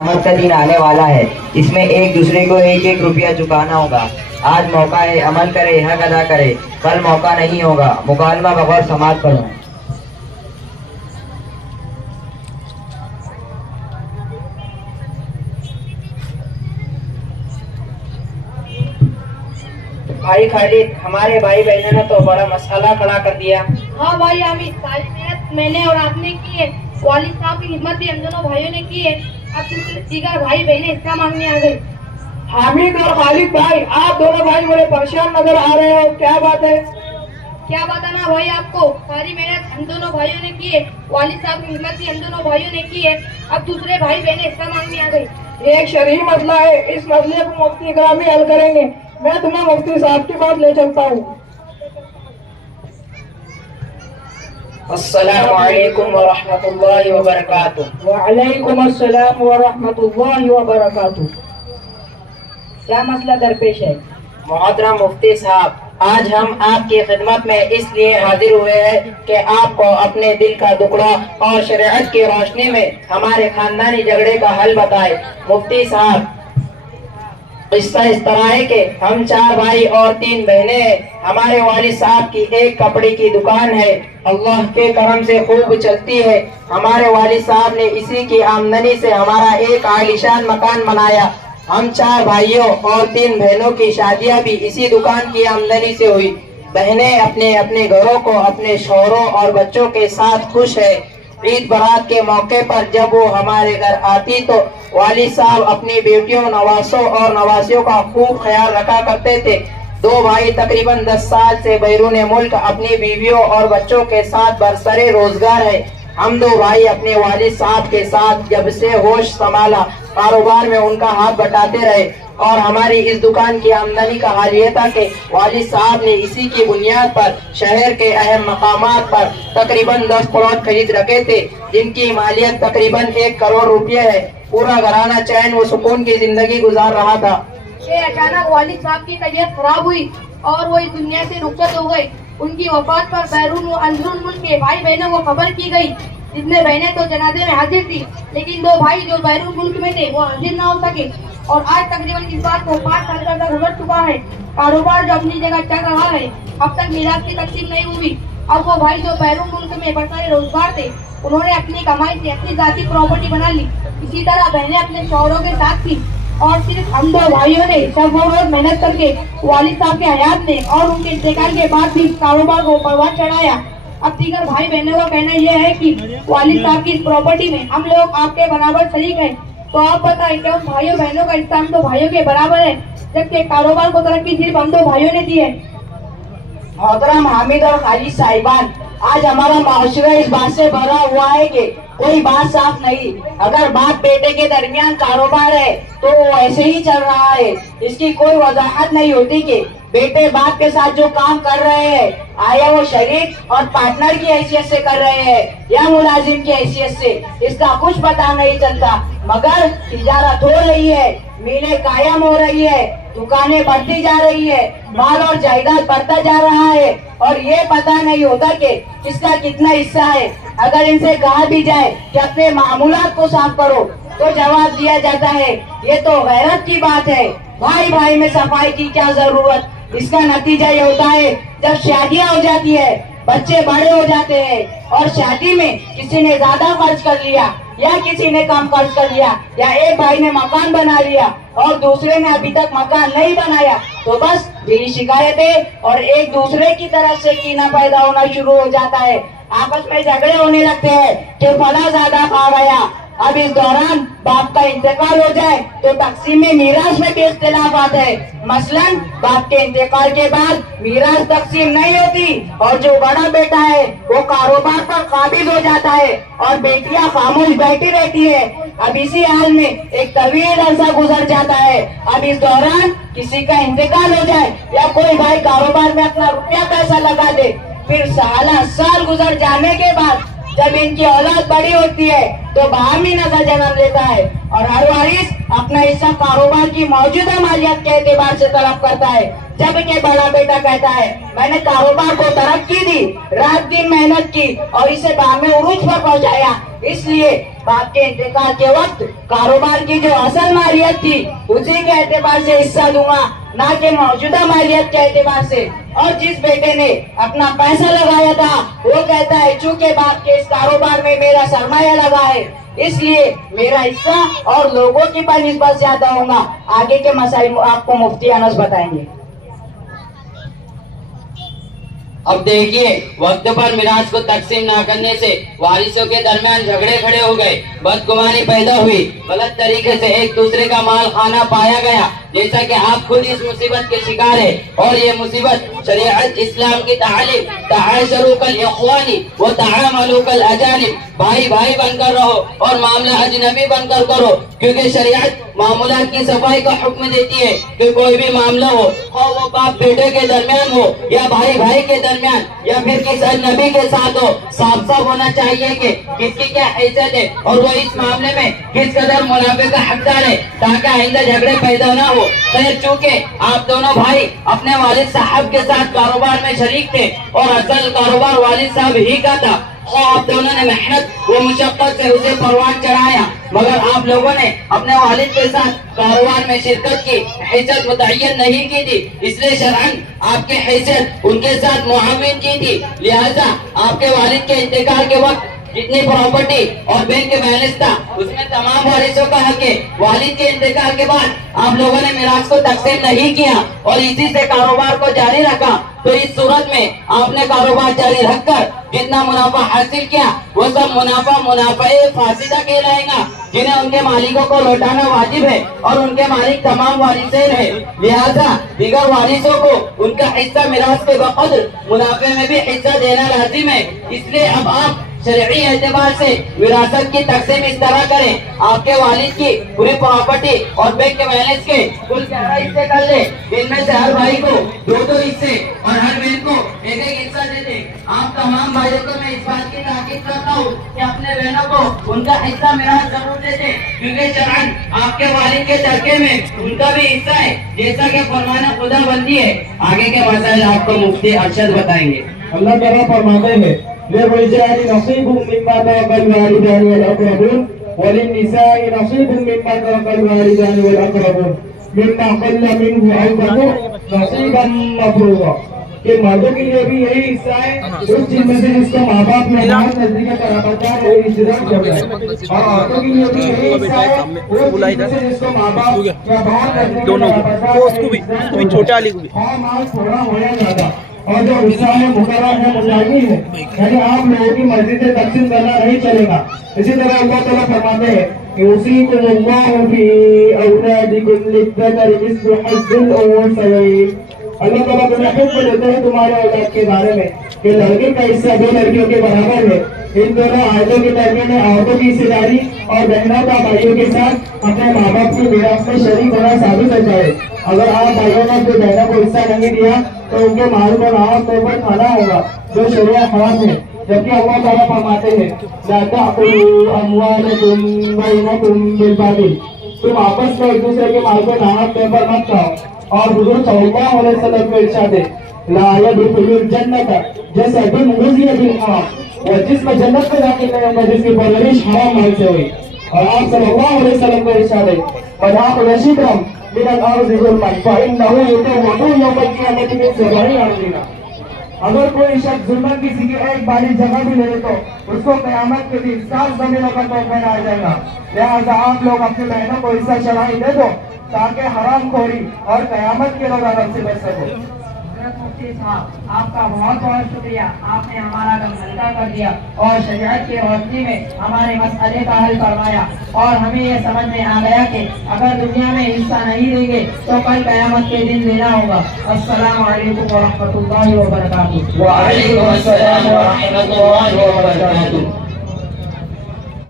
قیامت کا دن آنے والا ہے، اس میں ایک دوسرے کو ایک ایک روپیہ چکانا ہوگا۔ آج موقع ہے، عمل کرے، حق ادا کرے، کل موقع نہیں ہوگا۔ مکالمہ بغور سماعت پڑھوں۔ بھائی خالد، ہمارے بھائی بہنوں نے تو بڑا مسئلہ کھڑا کر دیا۔ ہاں بھائی حامد، ساری محنت میں نے اور آپ نے کی ہے، والد صاحب کی خدمت بھی ہم دونوں بھائیوں نے کی ہے، اب دیگر بھائی بہنیں حصہ مانگنے آ گئے۔ حامد اور خالد بھائی، آپ دونوں بھائی بڑے پریشان نظر آ رہے ہو، کیا بات ہے؟ کیا بتانا بھائی آپ کو، ساری محنت ہم دونوں بھائیوں نے کی ہے، والد صاحب کی خدمت بھی ہم دونوں بھائیوں نے کی ہے، اب دوسرے بھائی بہنیں حصہ مانگنے آ گئے۔ یہ ایک شرعی مسئلہ ہے، اس مسئلے کو مفتی اکرامی حل کریں گے۔ میں تمہیں مفتی صاحب کی بات لے چلتا ہوں۔ السلام علیکم ورحمۃ اللہ وبرکاتہ۔ وعلیکم السلام ورحمۃ اللہ وبرکاتہ۔ کیا مسئلہ درپیش ہے؟ محترم مفتی صاحب، آج ہم آپ کی خدمت میں اس لیے حاضر ہوئے ہیں کہ آپ کو اپنے دل کا دکڑا اور شریعت کی روشنی میں ہمارے خاندانی جھگڑے کا حل بتائے۔ مفتی صاحب، قصہ اس طرح ہے کہ ہم 4 بھائی اور 3 بہنیں ہیں۔ ہمارے والد صاحب کی ایک کپڑے کی دکان ہے، اللہ کے کرم سے خوب چلتی ہے۔ ہمارے والد صاحب نے اسی کی آمدنی سے ہمارا ایک عالیشان مکان بنایا۔ ہم 4 بھائیوں اور 3 بہنوں کی شادیاں بھی اسی دکان کی آمدنی سے ہوئی۔ بہنیں اپنے اپنے گھروں کو اپنے شوہروں اور بچوں کے ساتھ خوش ہے۔ عید برات کے موقع پر جب وہ ہمارے گھر آتی تو والد صاحب اپنی بیٹیوں، نواسوں اور نواسیوں کا خوب خیال رکھا کرتے تھے۔ 2 بھائی تقریباً 10 سال سے بیرون ملک اپنی بیویوں اور بچوں کے ساتھ برسر روزگار ہے۔ ہم 2 بھائی اپنے والد صاحب کے ساتھ جب سے ہوش سنبھالا کاروبار میں ان کا ہاتھ بٹاتے رہے، اور ہماری اس دکان کی آمدنی کا حال یہ تھا کہ والد صاحب نے اسی کی بنیاد پر شہر کے اہم مقامات پر تقریباً 10 پلاٹ خرید رکھے تھے، جن کی مالیت تقریباً 1 کروڑ روپے ہے۔ پورا گھرانہ چین و سکون کی زندگی گزار رہا تھا کہ اچانک والد صاحب کی طبیعت خراب ہوئی اور وہ اس دنیا سے رخصت ہو گئے۔ ان کی وفات پر بیرون و اندرون ملک کے بھائی بہنوں کو خبر کی گئی، جس میں بہنیں تو جنازے میں حاضر تھی، لیکن 2 بھائی جو بیرون ملک میں تھے وہ حاضر نہ ہو سکے۔ اور آج تقریباً اس بات کو 5 سال کا گزر چکا ہے۔ کاروبار جو اپنی جگہ چل رہا ہے، اب تک میراث کی تقسیم نہیں ہوئی۔ اب وہ بھائی جو بیرون ملک میں برسر روزگار تھے، انہوں نے اپنی کمائی سے اپنی ذاتی پراپرٹی بنا لی۔ اسی طرح بہنیں اپنے شوہروں کے ساتھ تھی، اور صرف ہم 2 بھائیوں نے سب وہ روز محنت کر کے والد صاحب کے حیات میں اور ان کے انتقال کے بعد بھی کاروبار کو پروان چڑھایا۔ اب دیگر بھائی بہنوں کا کہنا یہ ہے کہ والد صاحب کی اس پراپرٹی میں ہم لوگ آپ کے برابر شریک ہیں، تو آپ بتائیں کہ ان بھائیوں بہنوں کا حصہ ہم 2 بھائیوں کے برابر ہے، جبکہ کاروبار کو ترقی صرف ہم 2 بھائیوں نے دی ہے۔ محترم حامد اور خالد صاحبان، آج ہمارا معاشرہ اس بات سے بھرا ہوا ہے کہ کوئی بات صاف نہیں۔ اگر باپ بیٹے کے درمیان کاروبار ہے تو وہ ایسے ہی چل رہا ہے، اس کی کوئی وضاحت نہیں ہوتی کہ بیٹے باپ کے ساتھ جو کام کر رہے ہیں، آیا وہ شریک اور پارٹنر کی حیثیت سے کر رہے ہیں یا ملازم کی حیثیت سے، اس کا کچھ پتہ نہیں چلتا۔ مگر تجارت ہو رہی ہے، میلیں قائم ہو رہی ہے، دکانیں بڑھتی جا رہی ہے، مال اور جائیداد بڑھتا جا رہا ہے، اور یہ پتہ نہیں ہوتا کہ کس کا کتنا حصہ ہے۔ اگر ان سے کہا بھی جائے کہ اپنے معمولات کو صاف کرو تو جواب دیا جاتا ہے یہ تو غیرت کی بات ہے، بھائی بھائی میں صفائی کی کیا ضرورت۔ اس کا نتیجہ یہ ہوتا ہے جب شادیاں ہو جاتی ہے، بچے بڑے ہو جاتے ہیں، اور شادی میں کسی نے زیادہ خرچ کر لیا یا کسی نے کم خرچ کر لیا، یا ایک بھائی نے مکان بنا لیا اور دوسرے نے ابھی تک مکان نہیں بنایا، تو بس یہی شکایتیں اور ایک دوسرے کی طرف سے کینہ پیدا ہونا شروع ہو جاتا ہے۔ آپس میں جھگڑے ہونے لگتے ہیں کہ فلاں زیادہ کھا گیا۔ اب اس دوران باپ کا انتقال ہو جائے تو تقسیم میراث میں بھی اختلافات ہے۔ مثلاً باپ کے انتقال کے بعد میراث تقسیم نہیں ہوتی، اور جو بڑا بیٹا ہے وہ کاروبار پر قابض ہو جاتا ہے اور بیٹیاں خاموش بیٹھی رہتی ہے۔ اب اسی حال میں ایک طویل عرصہ گزر جاتا ہے۔ اب اس دوران کسی کا انتقال ہو جائے یا کوئی بھائی کاروبار میں اپنا روپیہ پیسہ لگا دے، پھر سال گزر جانے کے بعد جب ان کی اولاد بڑی ہوتی ہے تو باہمی نسل جنم لیتا ہے، اور ہر وارث اپنا حصہ کاروبار کی موجودہ مالیات کے اعتبار سے طلب کرتا ہے، جبکہ بڑا بیٹا کہتا ہے میں نے کاروبار کو ترقی دی، رات دن محنت کی اور اسے باہمی عروج پر پہنچایا، اس لیے باپ کے انتقال کے وقت کاروبار کی جو اصل مالیت تھی اسی کے اعتبار سے حصہ دوں گا، نہ کہ موجودہ مالیت کے اعتبار سے۔ اور جس بیٹے نے اپنا پیسہ لگایا تھا وہ کہتا ہے چونکہ باپ کے اس کاروبار میں میرا سرمایہ لگا ہے اس لیے میرا حصہ اور لوگوں کی بنسبت زیادہ ہوگا۔ آگے کے مسائل آپ کو مفتی انس بتائیں گے۔ اب دیکھیے، وقت پر میراث کو تقسیم نہ کرنے سے وارثوں کے درمیان جھگڑے کھڑے ہو گئے، بدگمانی پیدا ہوئی، غلط طریقے سے ایک دوسرے کا مال خانہ پایا گیا، جیسا کہ آپ خود اس مصیبت کے شکار ہیں۔ اور یہ مصیبت شریعت اسلام کی تعلیم تعاشروا کالاخوان وتعاملوا کالاجانب، بھائی بھائی بن کر رہو اور معاملہ اجنبی بن کر کرو، کیونکہ شریعت معاملات کی صفائی کا حکم دیتی ہے کہ کوئی بھی معاملہ ہو، خواہ وہ باپ بیٹے کے درمیان ہو یا بھائی بھائی کے درمیان یا پھر کسی اجنبی کے ساتھ ہو، صاف صاف ہونا چاہیے کہ کس کی کیا حیثیت ہے اور وہ اس معاملے میں کس قدر منافع کا حقدار ہے، تاکہ آئندہ جھگڑے پیدا نہ ہو۔ خیر، چونکہ آپ دونوں بھائی اپنے والد صاحب کے ساتھ کاروبار میں شریک تھے اور اصل کاروبار والد صاحب ہی کا تھا، آپ دونوں نے محنت و مشقت سے اسے پروان چڑھایا، مگر آپ لوگوں نے اپنے والد کے ساتھ کاروبار میں شرکت کی حیثیت متعین نہیں کی تھی، اس لیے شرعاً آپ کی حیثیت ان کے ساتھ معاون کی تھی، لہذا آپ کے والد کے انتقال کے وقت جتنی پراپرٹی اور بینک بیلنس تھا اس میں تمام وارثوں کا حق ہے۔ والد کے انتقال کے بعد آپ لوگوں نے میراث کو تقسیم نہیں کیا اور اسی سے کاروبار کو جاری رکھا، تو اس صورت میں آپ نے کاروبار جاری رکھ کر جتنا منافع حاصل کیا وہ سب منافع فاسدہ کہلائے گا، جنہیں ان کے مالکوں کو لوٹانا واجب ہے اور ان کے مالک تمام وارثین ہیں، لہذا دیگر وارثوں کو ان کا حصہ میراث کے بقدر منافع میں بھی حصہ دینا لازم ہے۔ اس لیے اب آپ شرعی اعتبار سے وراثت کی تقسیم اس طرح کریں، آپ کے والد کی پوری پراپرٹی اور بینک بیلنس کے کل 11 حصے کر لیں، جن میں سے ہر بھائی کو 2 حصے اور ہر بہن کو 1 حصہ دے دیں۔ آپ تمام بھائیوں کو میں اس بات کی تاکید کرتا ہوں کہ اپنے بہنوں کو ان کا حصہ میراث ضرور دے دیں، کیونکہ شرعاً آپ کے والد کے ترکے میں ان کا بھی حصہ ہے، جیسا کہ فرمان خدا بندی ہے۔ آگے کے مسائل آپ کو مفتی ارشد بتائیں گے۔ اللہ تعالیٰ فرماتے ہیں للرجال نصيب مما ترك الوالدان والأقربون وللنساء نصيب مما ترك الوالدان والأقربون مما قل منه أو كثر نصيبا مفروضا، کہ مردوں کے لیے بھی یہی حصہ ہے اس چیز میں سے جس کو ماں باپ نے نزدیک قرابتدار اور رشتہ دار کر رہے ہیں، اور عورتوں کے لیے بھی یہی حصہ ہے وہ چیز میں سے جس کو ماں باپ یا باہر نزدیک قرابتدار چھوٹے والی کو بھی مال تھوڑا ہو یا زیادہ، اور جو حصہ ہے مقرر ہے متعین ہے، یعنی آپ لوگوں کی مرضی سے تقسیم کرنا نہیں چلے گا۔ اسی طرح اللہ تعالیٰ فرماتے ہیں یوصیکم اللہ فی اولادکم للذکر مثل حظ الانثیین، اللہ تعالیٰ تمہیں حکم دیتے ہیں تمہارے اولاد کے بارے میں کہ لڑکے کا حصہ 2 لڑکیوں کے برابر ہے۔ ان دونوں آیتوں کے درمیان عورتوں کی حصہ داری اور بہنوں کا بھائیوں کے ساتھ اپنے ماں باپ کی میراث میں شریک ہونا ثابت ہوتا ہے۔ اگر آپ بھائیوں نے اپنے بہنوں کو حصہ نہیں دیا تو ان کے مال کو ناحق طور پر کھانا ہوگا، جو شریعت حرام ہے، جبکہ اللہ تعالیٰ فرماتے ہیں لا تأکلوا اموالکم بینکم بالباطل، تم آپس میں ایک دوسرے کے مال کو ناحق طور پر مت کھاؤ۔ اور حضور صلی اللہ علیہ وسلم کو ارشاد ہے لا يدخل الجنت جسد غزی بالحرام، وہ جسم جنت میں داخل نہیں ہوگا جس کی پرورش حرام مال سے ہوئی۔ اور آپ صلی اللہ علیہ وسلم کو ارشاد ہے وَلَا شِبْرًا مِنَ الْأَرْضِ ظُلْمًا فَإِنَّهُ يُطَوَّقُ يَوْمَ الْقِيَامَةِ مِنْ 70 أَرْضٍ، اگر کوئی شخص ظلمن کسی کی ایک باری جگہ بھی لے تو اس کو قیامت کے دن 7 زمینوں کا تحفہ آ جائے گا۔ لہٰذا آپ لوگ اپنی بہنوں کو حصہ شرعی دے دو تاکہ حرام خوری اور قیامت کے روز عذاب سے بچ سکو۔ مفتی صاحب آپ کا بہت بہت شکریہ، آپ نے ہمارا دم ہلکا کر دیا اور شریعت کی روشنی میں ہمارے مسئلے کا حل فرمایا، اور ہمیں یہ سمجھ میں آ گیا کہ اگر دنیا میں حصہ نہیں دیں گے تو کل قیامت کے دن دینا ہوگا۔ السلام علیکم ورحمۃ اللہ وبرکاتہ۔ وعلیکم السلام ورحمۃ اللہ وبرکاتہ۔